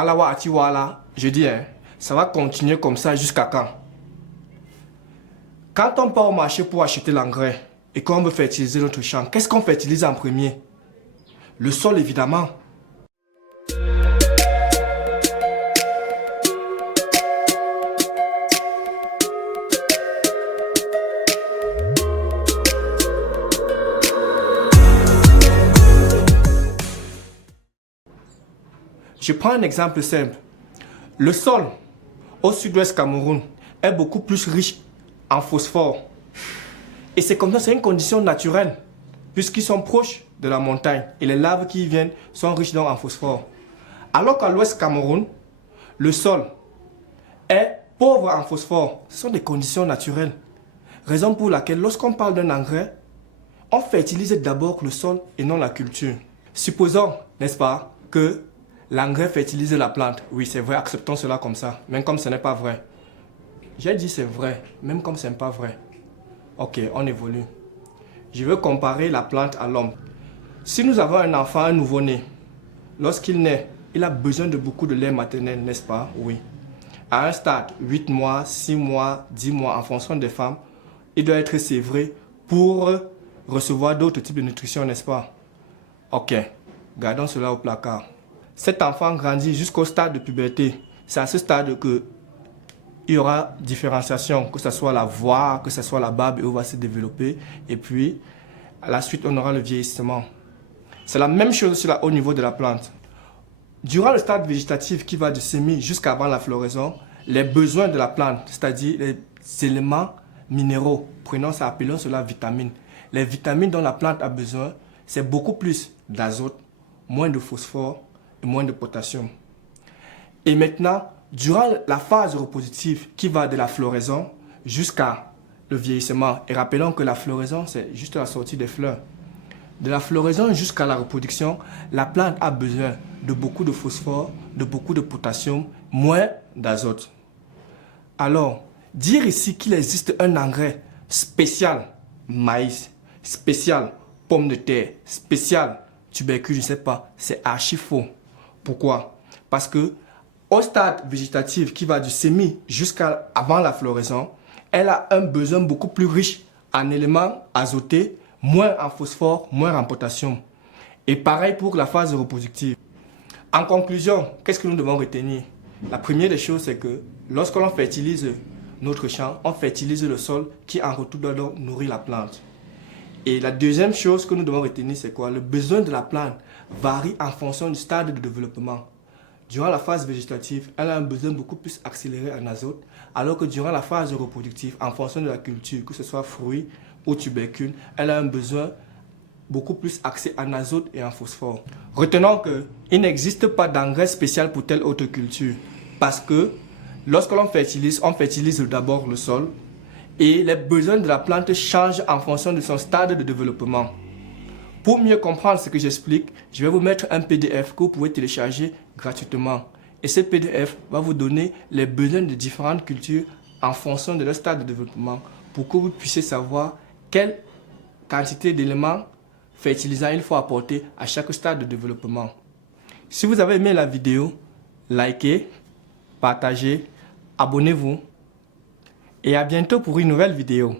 Alawa Atiwala, je dis, hein, ça va continuer comme ça jusqu'à quand? Quand on part au marché pour acheter l'engrais et qu'on veut fertiliser notre champ, qu'est-ce qu'on fertilise en premier? Le sol, évidemment. Je prends un exemple simple. Le sol au sud-ouest Cameroun est beaucoup plus riche en phosphore. Et c'est comme ça, c'est une condition naturelle, puisqu'ils sont proches de la montagne et les laves qui y viennent sont riches donc en phosphore. Alors qu'à l'ouest Cameroun, le sol est pauvre en phosphore. Ce sont des conditions naturelles. Raison pour laquelle lorsqu'on parle d'un engrais, on fertilise d'abord le sol et non la culture. Supposons, n'est-ce pas, que l'engrais fertilise la plante. Oui, c'est vrai, acceptons cela comme ça, même comme ce n'est pas vrai. J'ai dit c'est vrai, même comme ce n'est pas vrai. Ok, on évolue. Je veux comparer la plante à l'homme. Si nous avons un enfant, un nouveau-né, lorsqu'il naît, il a besoin de beaucoup de lait maternel, n'est-ce pas? Oui. À un stade, 8 mois, 6 mois, 10 mois, en fonction des femmes, il doit être sévré pour recevoir d'autres types de nutrition, n'est-ce pas? Ok, gardons cela au placard. Cet enfant grandit jusqu'au stade de puberté. C'est à ce stade que il y aura différenciation, que ce soit la voix, que ce soit la barbe, et où va se développer. Et puis, à la suite, on aura le vieillissement. C'est la même chose au niveau de la plante. Durant le stade végétatif qui va du semis jusqu'avant la floraison, les besoins de la plante, c'est-à-dire les éléments minéraux, prenons ça, appelons cela vitamines. Les vitamines dont la plante a besoin, c'est beaucoup plus d'azote, moins de phosphore et moins de potassium. Et maintenant, durant la phase reproductive qui va de la floraison jusqu'à le vieillissement, et rappelons que la floraison, c'est juste la sortie des fleurs. De la floraison jusqu'à la reproduction, la plante a besoin de beaucoup de phosphore, de beaucoup de potassium, moins d'azote. Alors, dire ici qu'il existe un engrais spécial maïs, spécial pomme de terre, spécial tubercule, je ne sais pas, c'est archi faux. Pourquoi? Parce que au stade végétatif qui va du semis jusqu'à avant la floraison, elle a un besoin beaucoup plus riche en éléments azotés, moins en phosphore, moins en potassium. Et pareil pour la phase reproductive. En conclusion, qu'est-ce que nous devons retenir? La première des choses, c'est que lorsque l'on fertilise notre champ, on fertilise le sol qui en retour doit donc nourrir la plante. Et la deuxième chose que nous devons retenir, c'est quoi? Le besoin de la plante varie en fonction du stade de développement. Durant la phase végétative, elle a un besoin beaucoup plus accéléré en azote, alors que durant la phase reproductive, en fonction de la culture, que ce soit fruits ou tubercules, elle a un besoin beaucoup plus axé en azote et en phosphore. Retenons qu'il n'existe pas d'engrais spécial pour telle autre culture, parce que lorsque l'on fertilise, on fertilise d'abord le sol, et les besoins de la plante changent en fonction de son stade de développement. Pour mieux comprendre ce que j'explique, je vais vous mettre un PDF que vous pouvez télécharger gratuitement. Et ce PDF va vous donner les besoins de différentes cultures en fonction de leur stade de développement pour que vous puissiez savoir quelle quantité d'éléments fertilisants il faut apporter à chaque stade de développement. Si vous avez aimé la vidéo, likez, partagez, abonnez-vous et à bientôt pour une nouvelle vidéo.